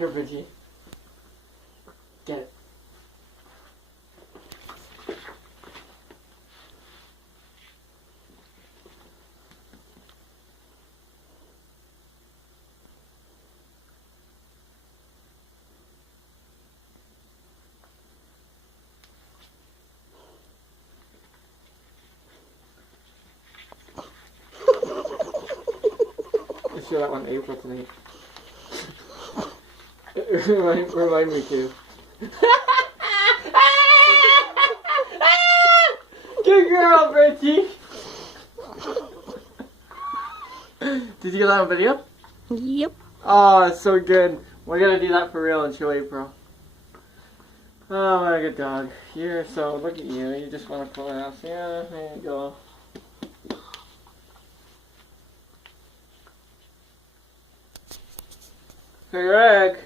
Here, Bridgie. Get it. Let's show that one to April tonight. Remind me too. Good girl, Bridgie. Did you get that on video? Yep. Oh, it's so good. We're gonna do that for real and show April. Oh, my good dog. You're so, look at you. You just want to pull the house. Yeah, there you go. For your egg.